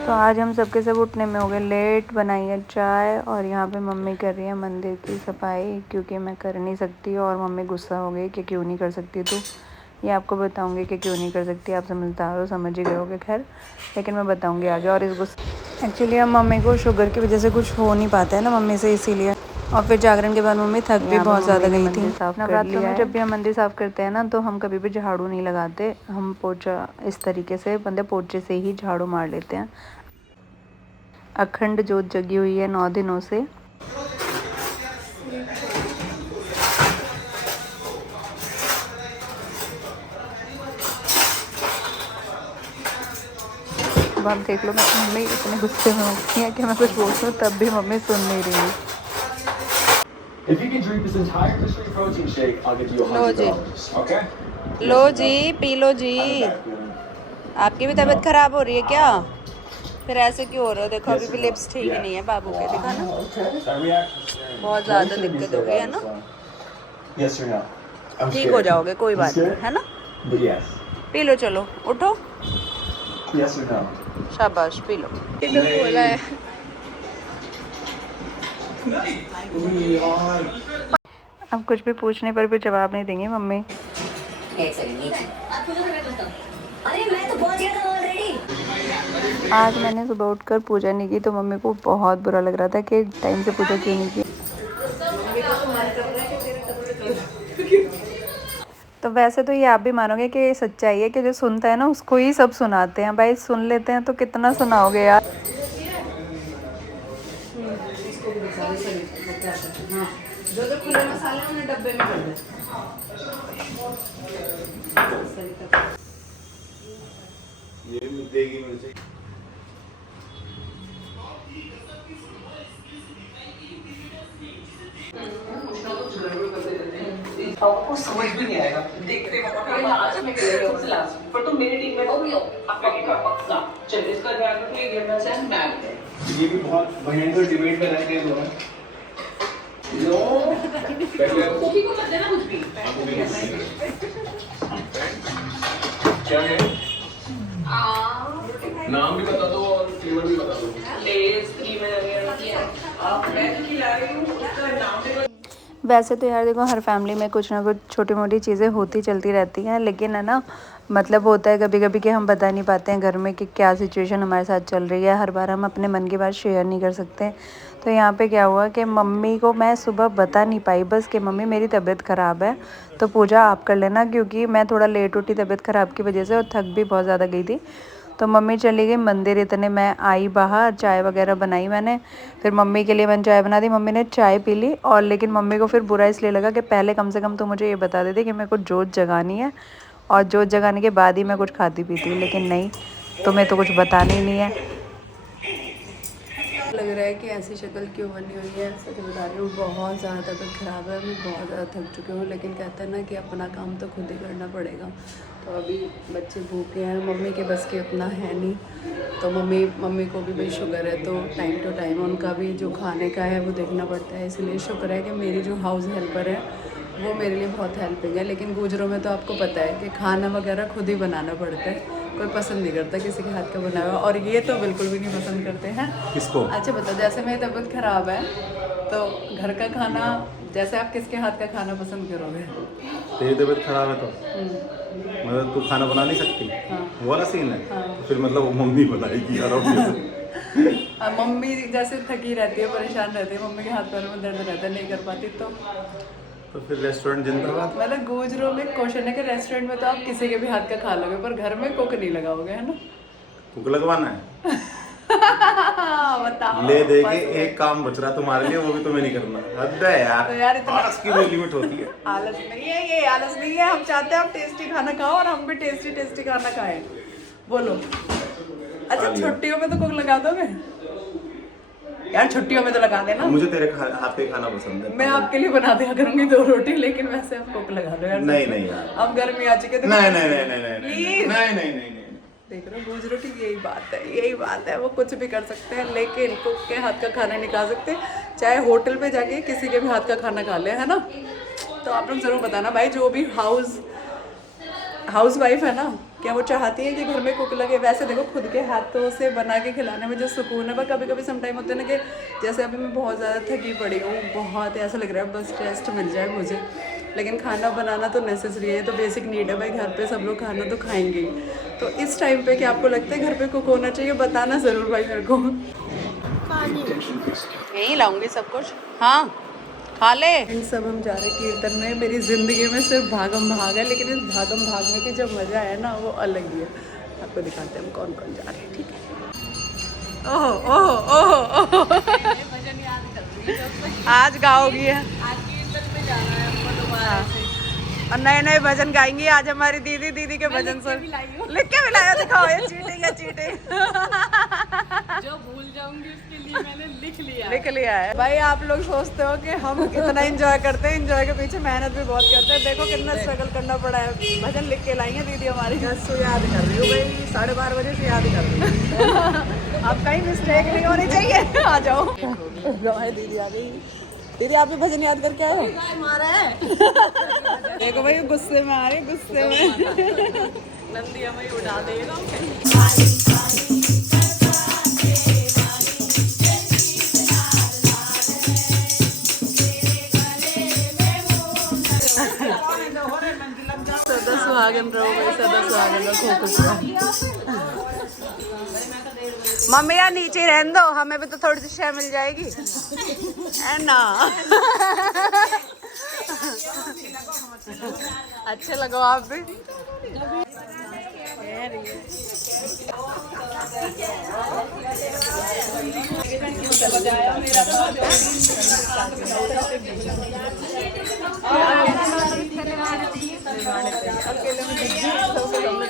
तो आज हम सबके सब उठने में हो गए लेट। बनाई है चाय और यहाँ पे मम्मी कर रही है मंदिर की सफाई, क्योंकि मैं कर नहीं सकती और मम्मी गुस्सा हो गई कि क्यों नहीं कर सकती। तो ये आपको बताऊंगी कि क्यों नहीं कर सकती। आप समझदार हो, समझ ही गए होगे, खैर लेकिन मैं बताऊंगी आगे। और इस गुस्से एक्चुअली अब मम्मी को शुगर की वजह से कुछ हो नहीं पाता है ना मम्मी से, इसीलिए। और फिर जागरण के बाद मम्मी थक भी बहुत ज़्यादा गई थी। नवरात्रों में जब भी हम मंदिर साफ़ करते हैं ना, तो हम कभी भी झाड़ू नहीं लगाते। हम पोछा इस तरीके से, मतलब पोछे से ही झाड़ू मार लेते हैं। अखंड जोत जगी हुई है 9 दिनों से। अब आप देख लो, मैं मम्मी इतने गुस्से में होती है कि मैं कुछ बोलती हूँ तब भी मम्मी सुन नहीं रही है। लो जी, लो जी, पी लो जी। आपकी भी तबीयत खराब हो रही है क्या? फिर ऐसे क्यों हो रहे हो? देखो अभी भी लिप्स ठीक नहीं है बाबू के, देखा ना, बहुत ज़्यादा दिक्कत हो गई है ना। ठीक हो जाओगे, कोई बात नहीं, है ना। पी लो, चलो उठो। शाबाश, पी लो। तो बोला है अब कुछ भी पूछने पर भी जवाब नहीं देंगे मम्मी। आज मैंने सुबह उठकर पूजा नहीं की तो मम्मी को बहुत बुरा लग रहा था कि टाइम से पूजा क्यों नहीं की। तो वैसे तो ये आप भी मानोगे कि ये सच्चाई है कि जो सुनता है ना उसको ही सब सुनाते हैं। भाई सुन लेते हैं तो कितना सुनाओगे यार। जो जो खुले मसाले उन्हें डब्बे में कर दे। ये देगी मुझे। आपको समझ भी नहीं आएगा देखते पर तुम मेरी टीम में पक्का चलिए इसका ध्यान रखिए ये मैच है मैच। ये भी बहुत भयंकर डिबेट में रहते हैं दोनों। नो कॉफी को मत देना कुछ भी। क्या है नाम भी बता दो और फ्लेवर भी बता दो। लेस क्रीम है आप मैं जो खिला रही हूँ उसका नाम भी। वैसे तो यार देखो, हर फैमिली में कुछ ना कुछ छोटी मोटी चीज़ें होती चलती रहती हैं, लेकिन है ना, मतलब होता है कभी कभी कि हम बता नहीं पाते हैं घर में कि क्या सिचुएशन हमारे साथ चल रही है। हर बार हम अपने मन की बात शेयर नहीं कर सकते। तो यहाँ पे क्या हुआ कि मम्मी को मैं सुबह बता नहीं पाई, बस कि मम्मी मेरी तबीयत ख़राब है तो पूजा आप कर लेना, क्योंकि मैं थोड़ा लेट उठी तबीयत ख़राब की वजह से और थक भी बहुत ज़्यादा गई थी। तो मम्मी चली गई मंदिर, इतने मैं आई बाहर, चाय वगैरह बनाई मैंने। फिर मम्मी के लिए मैंने चाय बना दी, मम्मी ने चाय पी ली। और लेकिन मम्मी को फिर बुरा इसलिए लगा कि पहले कम से कम तो मुझे ये बता देती कि मेरे को जोत जगानी है, और जोत जगाने के बाद ही मैं कुछ खाती पीती। लेकिन नहीं, तुम्हें तो कुछ बताना ही नहीं है। लग रहा है कि ऐसी शक्ल क्यों बनी हुई है। सच बता रही हूँ, बहुत ज़्यादा तबीयत ख़राब है, मैं बहुत ज़्यादा थक चुकी हूँ। लेकिन कहते हैं ना कि अपना काम तो खुद ही करना पड़ेगा। तो अभी बच्चे भूखे हैं, मम्मी के बस के उतना है नहीं। तो मम्मी को भी भाई शुगर है, तो टाइम टू टाइम उनका भी जो खाने का है वो देखना पड़ता है। इसलिए शुक्र है कि मेरी जो हाउस हेल्पर है वो मेरे लिए बहुत हेल्पिंग है। लेकिन गुजरों में तो आपको पता है कि खाना वगैरह खुद ही बनाना पड़ता है। कोई पसंद नहीं करता किसी के हाथ का बना हुआ, और ये तो बिल्कुल भी नहीं पसंद करते हैं। किसको? अच्छा बताओ, जैसे मेरी तबीयत ख़राब है तो घर का खाना, जैसे आप किसके हाथ का खाना पसंद करोगे? तेरी तबीयत खराब है तो मतलब तू खाना बना नहीं सकती? हाँ। वो वाला सीन है। हाँ। तो फिर मतलब वो मम्मी बनाएगी यार obviously। मम्मी जैसे थकी रहती है, परेशान रहती है, मम्मी के हाथ पैरों में दर्द रहता है, नहीं कर पाती। तो फिर रेस्टोरेंट जिंदाबाद। मतलब गुजरों में क्वेश्चन है कि रेस्टोरेंट में तो आप किसी के भी हाथ का खा लोगे, पर घर में कुक नहीं लगाओगे, है ना। कुक लगवाना है बताओ। ले दे के एक काम बच रहा तुम्हारे लिए, वो भी तुम्हें नहीं करना। हद है यार, तो यार इतना आलस की कोई लिमिट होती है। आलस नहीं है, ये आलस नहीं है। हम चाहते हैं आप टेस्टी खाना खाओ और हम भी टेस्टी टेस्टी खाना खाएं। बोलो। अच्छा छुट्टियों में तो कुक लगा दोगे यार? छुट्टियों में तो लगा देना। मुझे तेरे हाथ का खाना पसंद है। मैं आपके लिए बना दिया करूंगी 2 रोटी, लेकिन वैसे आप कुक लगा लो यार। नहीं नहीं यार, अब गर्मी आ चुकी है तो नहीं नहीं नहीं नहीं नहीं नहीं नहीं नहीं। देख रहे हो गुजरों की यही बात है, यही बात है। वो कुछ भी कर सकते हैं लेकिन कुक के हाथ का खाना नहीं खा सकते, चाहे होटल पे जाके किसी के भी हाथ का खाना खा ले, है ना। तो आप लोग ज़रूर बताना भाई, जो भी हाउस वाइफ है ना, क्या वो चाहती है कि घर में कुक लगे। वैसे देखो खुद के हाथों से बना के खिलाने में जो सुकून है, पर कभी कभी समटाइम होता है ना कि जैसे अभी मैं बहुत ज़्यादा थकी पड़ी हूँ, बहुत ऐसा लग रहा है बस रेस्ट मिल जाए मुझे, लेकिन खाना बनाना तो नेसेसरी है, तो बेसिक नीड है भाई, घर पे सब लोग खाना तो खाएंगे ही। तो इस टाइम पे क्या आपको लगता है घर पे कुक होना चाहिए? बताना ज़रूर भाई मेरे को। यहीं लाऊंगी सब कुछ। हाँ खा ले। इन सब हम जा रहे कीर्तन में। मेरी ज़िंदगी में सिर्फ भागम भाग है, लेकिन इस भागम भाग में की जो मज़ा है ना वो अलग ही है। आपको दिखाते हैं हम कौन कौन जा रहे हैं, ठीक है। ओह ओह ओह ओह आज गाओगी है, आज कीर्तन में जाना है हमको दोबारा से, और नए नए भजन गाएंगी आज हमारी दीदी। दीदी के भजन से लिख के भी लाया, दिखाओ ये चीटिंग है, चीटिंग। जो भूल जाऊंगी उसके लिए मैंने लिख लिया है। भाई आप लोग सोचते हो कि हम कितना एंजॉय करते हैं, एंजॉय के पीछे मेहनत भी बहुत करते हैं। देखो कितना स्ट्रगल करना पड़ा है। भजन लिख के लाई है दीदी हमारी। बस याद कर रही हूँ भाई, 12:30 बजे से याद कर रही हूँ। अब कहीं मिस्टेक नहीं होनी चाहिए। आ जाओ। हमारी दीदी आ गई। दीदी आप भी भजन याद करके आओ। देखो भाई गुस्से में आ रही, गुस्से में। नंदी हमें उड़ा देगा। सदा सुहागन रहो भाई, सदा सुहागन रहो, खुश रहो। मम्मी यार नीचे रहने दो, हमें भी तो थोड़ी सी शय मिल जाएगी है ना। अच्छे लगो आप भी। अकेले में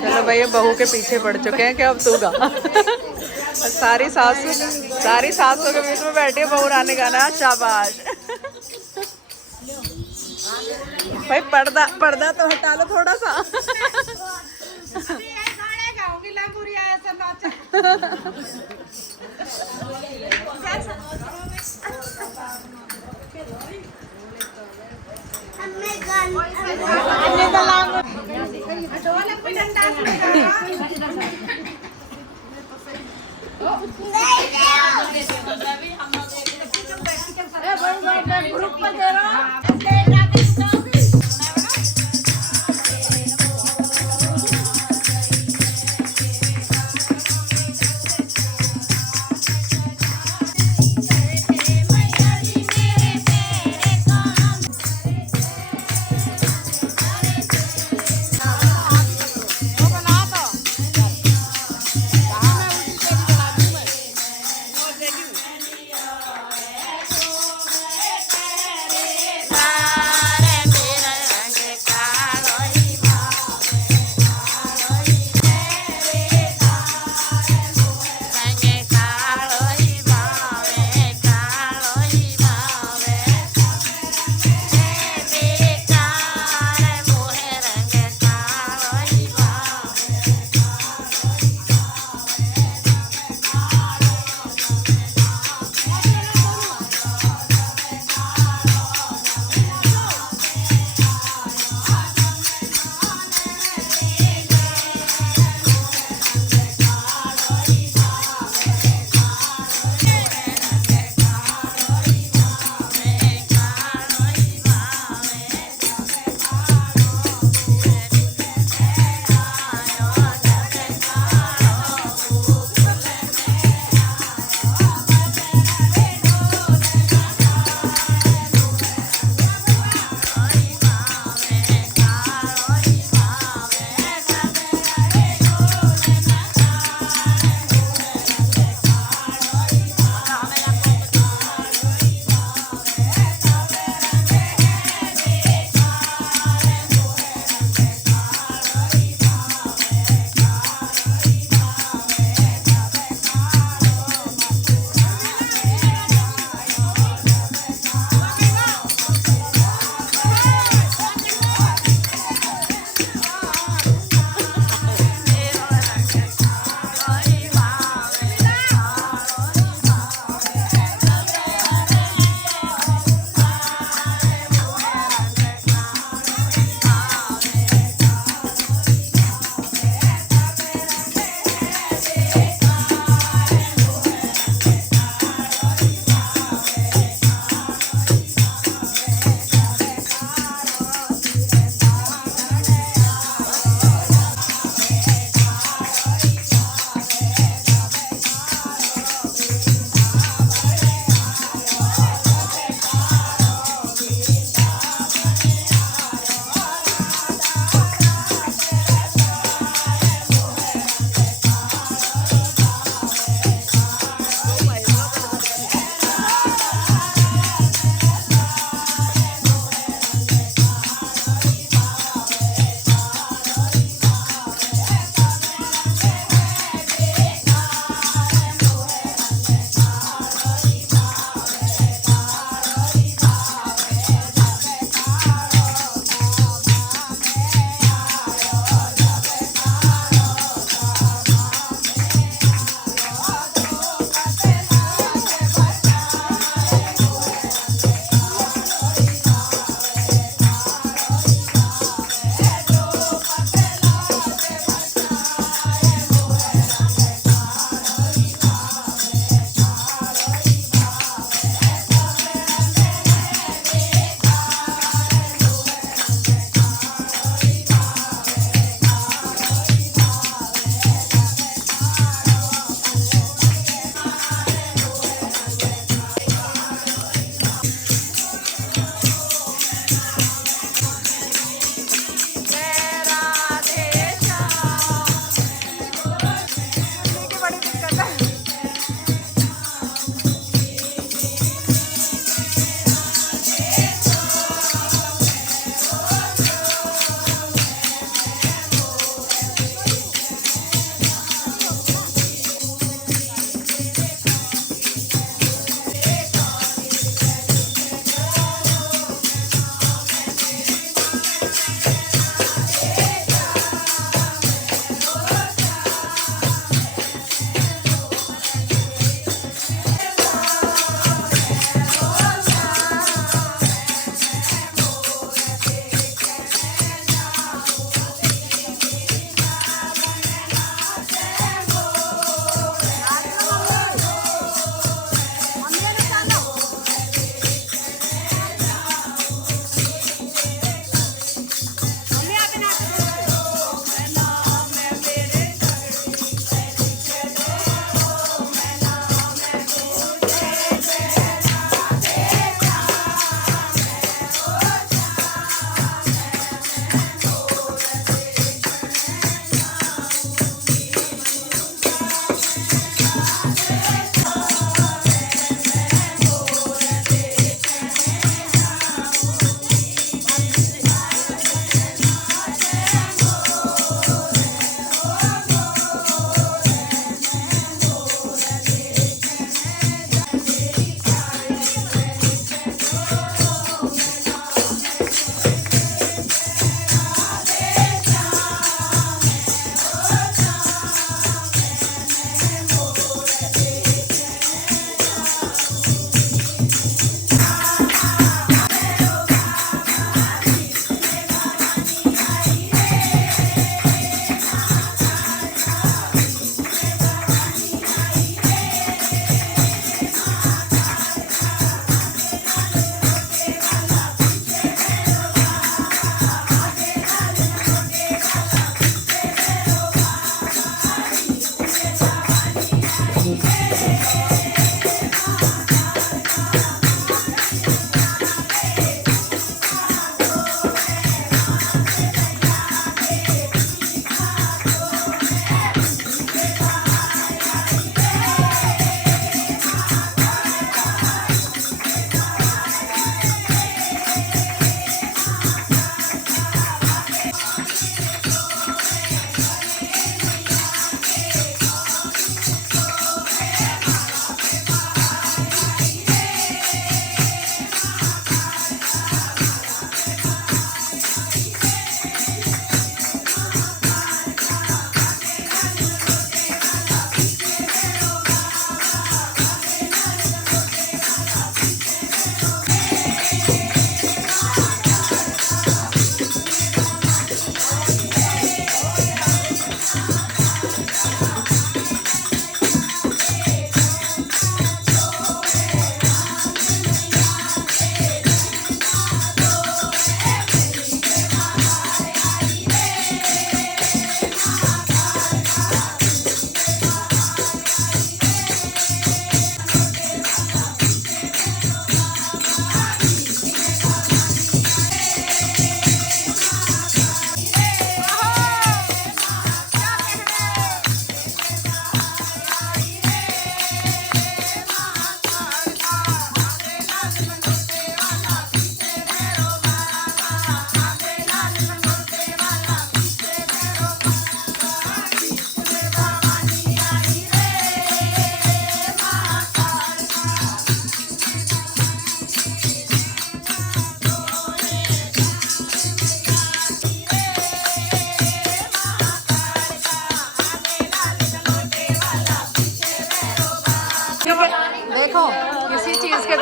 चलो भैया बहू के पीछे पड़ चुके हैं कि अब तू गा। सारी सासों के बीच में बैठी है बहू रानी गाना। शाबाश भाई, पर्दा तो हटा लो थोड़ा सा।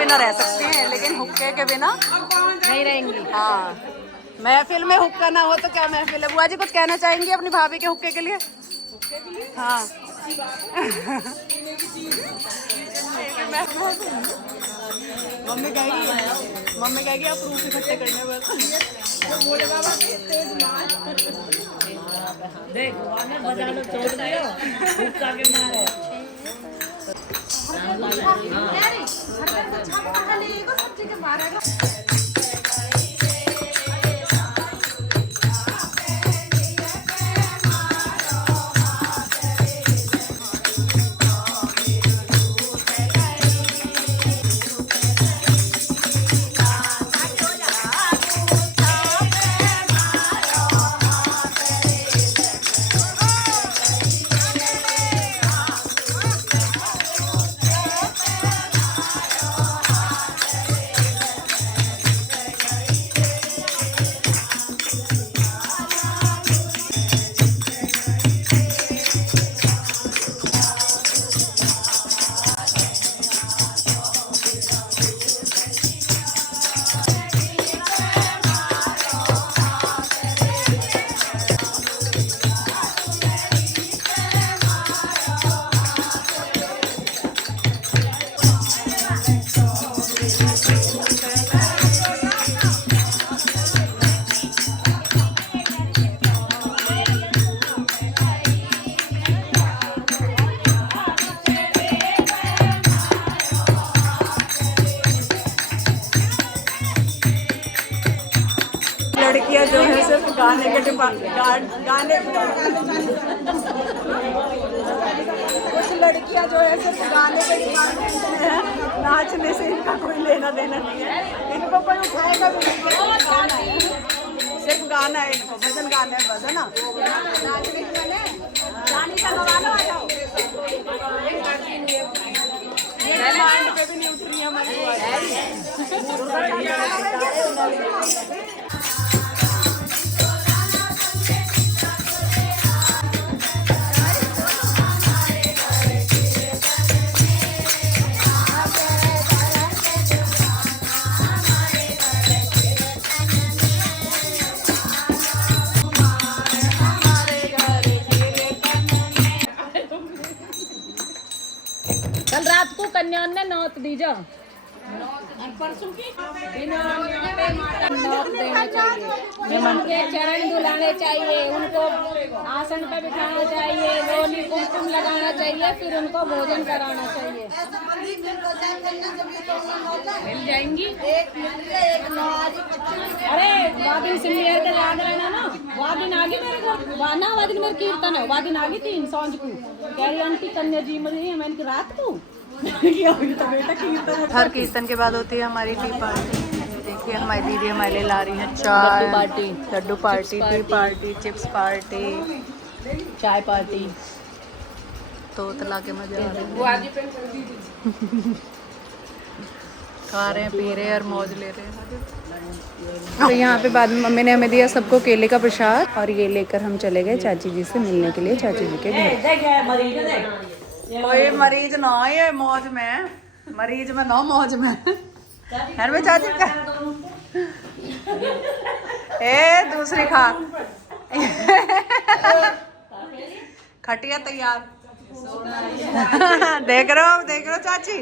बिना रह सकती हैं, लेकिन हुक्के के बिना नहीं रहेंगी। हाँ, महफिल में हुक्का ना हो तो क्या महफिल है। बुआ जी कुछ कहना चाहेंगी अपनी भाभी के हुक्के के लिए? हाँ मम्मी कहेगी आप प्रूफ इकट्ठे करने बस। देख बजा लो, छोड़ दियो हुक्का के मारे। लड़कियां जो है सिर्फ गाने के गाने कुछ लड़कियां जो है सिर्फ गाने के डिपार्टमेंट में है, नाचने से इनका कोई लेना देना नहीं है। इनको कोई उठाएगा भी नहीं, सिर्फ गाना है इनको, भजन गाना है बस, है ना। माइंड पे भी नहीं उठ रही हमारी कल रात को कन्या ने नौत दी जा। परसों की नौत देना चाहिए, उनके चरण धुलाने चाहिए, उनको आसन पे बिठाना चाहिए, रोली कुमकुम लगाना चाहिए, फिर उनको भोजन कराना चाहिए। मिल जाएंगी। अरे वादिन सिंगर के याद रहना ना, वादिन आ गई मेरे घर, वाना वादिन मेरे कीर्तन है, वादिन आ गई 3 सांझ को, कह रही आंटी कन्या जी मुझे मैंने रात को हर कीर्तन के बाद होती है हमारी टी पार्टी। देखिए हमारी दीदी हमारे लिए ला रही है चाय, laddu party, tea party, chips party, चाय पार्टी, तो तला के मजा आ रहा है। खा रहे हैं, पी रहे हैं और मौज ले रहे हैं। तो यहाँ पे बाद में मम्मी ने हमें दिया सबको केले का प्रसाद, और ये लेकर हम चले गए चाची जी से मिलने के लिए, चाची जी के घर। कोई मरीज ना है मौज में, मरीज में ना मौज में है में चाची का। ए दूसरी खा खटिया तैयार। देख रहे हो चाची,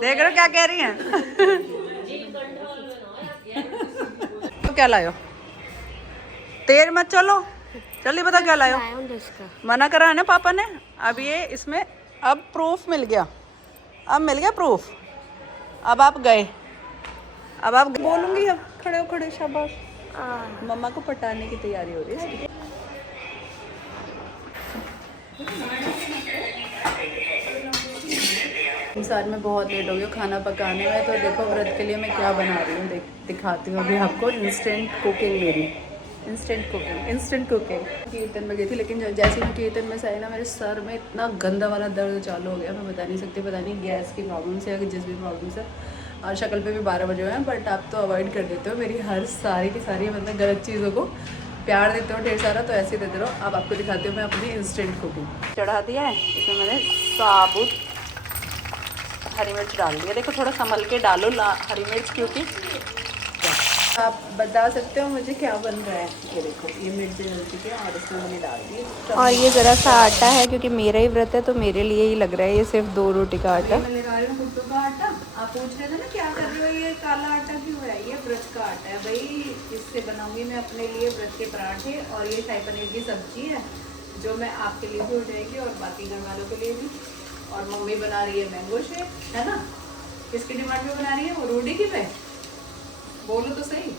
देख रहे हो क्या कह रही हैं। तो क्या लायो, तेज मत चलो, जल्दी बता क्या लायो। मना करा है ना पापा ने। अब ये इसमें अब प्रूफ मिल गया, अब मिल गया प्रूफ। अब आप गए, अब आप बोलूंगी, अब खड़े हो खड़े, शाबाश। मम्मा को पटाने की तैयारी हो रही है इसकी। इंसान में बहुत लेट हो गया खाना पकाने में। तो देखो व्रत के लिए मैं क्या बना रही हूँ, दिखाती हूँ अभी आपको। इंस्टेंट कुकिंग मेरी, इंस्टेंट कुकिंग। कीर्तन में गई थी, लेकिन जैसे मैं कीर्तन में से आई ना, मेरे सर में इतना गंदा वाला दर्द चालू हो गया, मैं बता नहीं सकती। पता नहीं गैस की प्रॉब्लम से या जिस भी प्रॉब्लम से। और शक्ल पे भी 12 बजे हुए हैं, बट आप तो अवॉइड कर देते हो मेरी हर सारी की सारी मतलब गलत चीज़ों को। प्यार देते हो ढेर सारा, तो ऐसे ही देते रहो। अब आपको दिखाती हूँ मैं अपनी इंस्टेंट कुकिंग। चढ़ा दिया है, इसमें मैंने साबुत हरी मिर्च डाल दी है। देखो थोड़ा संभल के डालो हरी मिर्च, क्योंकि आप बता सकते हो मुझे क्या बन रहा है। ये देखो ये मिर्च डल चुकी है और इसमें मैंने डाल दी। और ये ज़रा सा आटा है, क्योंकि मेरा ही व्रत है तो मेरे लिए ही लग रहा है ये सिर्फ 2 रोटी का आटा। मैं लगा रही हूँ कुट्टू का आटा। आप पूछ रहे थे ना क्या कर रही हो, ये काला आटा क्यों है? ये व्रत का आटा है भाई, इससे बनाऊंगी मैं अपने लिए व्रत के पराठे। और ये शाही पनीर की सब्जी है जो मैं आपके लिए भी हो जाएगी और बाकी घर वालों के लिए भी। और मम्मी बना रही है मैंगो शेक, है ना? किसकी डिमांड पे बना रही है वो? रूडी की पे? बोलो तो सही।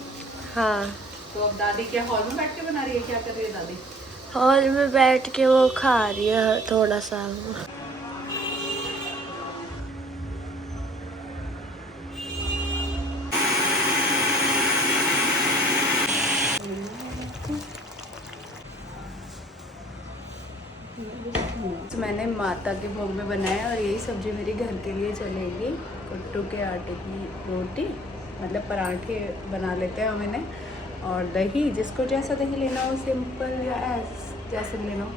हाँ, तो अब दादी क्या हॉल में बैठ के बना रही है? क्या कर रही है दादी? हॉल में बैठ के वो खा रही है थोड़ा सा। तो मैंने माता के भोग में बनाया और यही सब्ज़ी मेरी घर के लिए चलेगी। कुट्टू के आटे की रोटी, मतलब पराठे बना लेते हैं हम इन्हें, और दही, जिसको जैसा दही लेना हो, सिंपल या जैसे ले लो,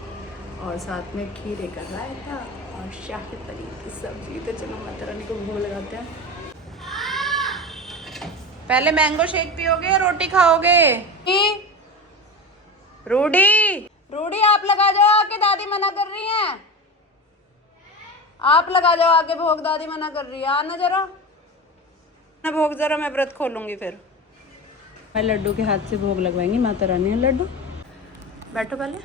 और साथ में खीरे का रायता और शाही पनीर की सब्ज़ी। तो चलो माता रानी को भोग लगाते हैं। पहले मैंगो शेक पियोगे या रोटी खाओगे? रूडी, रूडी आप लगा जाओ आके, दादी मना कर रही हैं। आप लगा जाओ आके भोग, दादी मना कर रही है। आना जरा ना भोग, जरा मैं व्रत खोलूंगी फिर। मैं लड्डू के हाथ से भोग लगवाएंगी माता रानी। लड्डू बैठो पहले,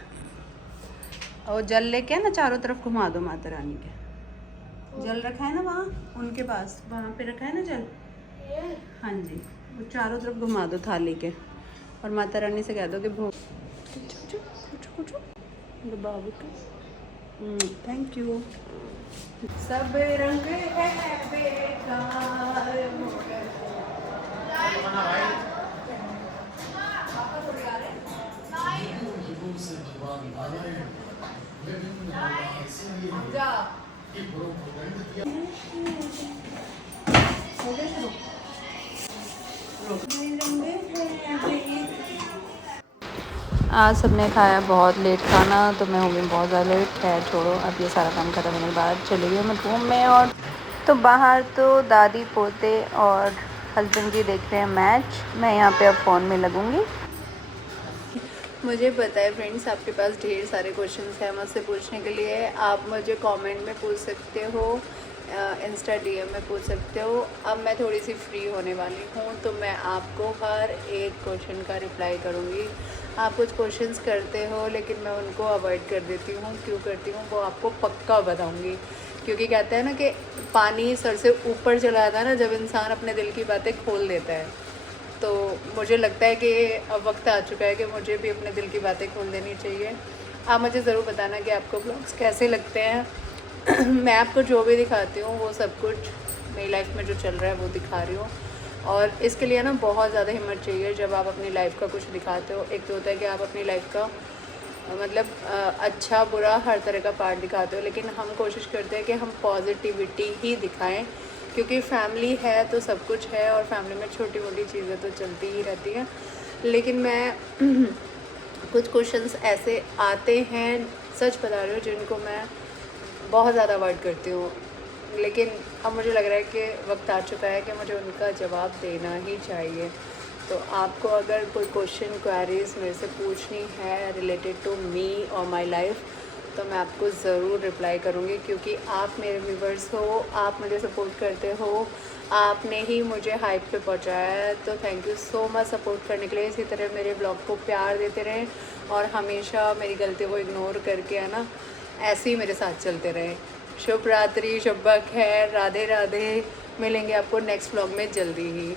और जल लेके ना चारों तरफ घुमा दो माता रानी के। जल रखा है ना वहाँ उनके पास, वहाँ पे रखा है ना जल। हाँ जी, वो चारों तरफ घुमा दो थाली के, और माता रानी से कह दो कि भोग बाबू का। Thank you. सब रंग है बेकार आज सबने खाया बहुत लेट खाना, तो मैं हो गई बहुत ज़्यादा लेट। खैर छोड़ो, अब ये सारा काम खत्म होने के बाद चली गई मैं रूम में। और तो बाहर तो दादी पोते और हस्बैंड जी देख रहे हैं मैच। मैं यहाँ पे अब फ़ोन में लगूंगी। मुझे पता है फ्रेंड्स, आपके पास ढेर सारे क्वेश्चंस हैं मुझसे पूछने के लिए। आप मुझे कमेंट में पूछ सकते हो, इंस्टा डीएम में पूछ सकते हो। अब मैं थोड़ी सी फ्री होने वाली हूँ, तो मैं आपको हर एक क्वेश्चन का रिप्लाई करूँगी। आप कुछ क्वेश्चंस करते हो लेकिन मैं उनको अवॉइड कर देती हूँ। क्यों करती हूँ वो आपको पक्का बताऊँगी, क्योंकि कहते हैं ना कि पानी सर से ऊपर चला जाता है ना जब इंसान अपने दिल की बातें खोल देता है। तो मुझे लगता है कि अब वक्त आ चुका है कि मुझे भी अपने दिल की बातें खोल देनी चाहिए। आप मुझे ज़रूर बताना कि आपको ब्लॉग्स कैसे लगते हैं। मैं आपको जो भी दिखाती हूँ वो सब कुछ मेरी लाइफ में जो चल रहा है वो दिखा रही हूँ। और इसके लिए ना बहुत ज़्यादा हिम्मत चाहिए जब आप अपनी लाइफ का कुछ दिखाते हो। एक तो होता है कि आप अपनी लाइफ का मतलब अच्छा बुरा हर तरह का पार्ट दिखाते हो, लेकिन हम कोशिश करते हैं कि हम पॉजिटिविटी ही दिखाएं, क्योंकि फैमिली है तो सब कुछ है, और फैमिली में छोटी मोटी चीज़ें तो चलती ही रहती हैं। लेकिन मैं कुछ क्वेश्चंस ऐसे आते हैं, सच बता रही हूँ, जिनको मैं बहुत ज़्यादा अवॉइड करती हूँ, लेकिन अब मुझे लग रहा है कि वक्त आ चुका है कि मुझे उनका जवाब देना ही चाहिए। तो आपको अगर कोई क्वेश्चन क्वेरीज मेरे से पूछनी है रिलेटेड टू मी और माय लाइफ, तो मैं आपको ज़रूर रिप्लाई करूँगी, क्योंकि आप मेरे व्यूवर्स हो, आप मुझे सपोर्ट करते हो, आपने ही मुझे हाइप पे पहुँचाया है। तो thank you so much support करने के लिए। इसी तरह मेरे ब्लॉग को प्यार देते रहें और हमेशा मेरी गलती को इग्नोर करके, है ना, ऐसे ही मेरे साथ चलते रहें। शुभ रात्रि, शुभ खैर, राधे राधे। मिलेंगे आपको नेक्स्ट ब्लॉग में जल्दी ही।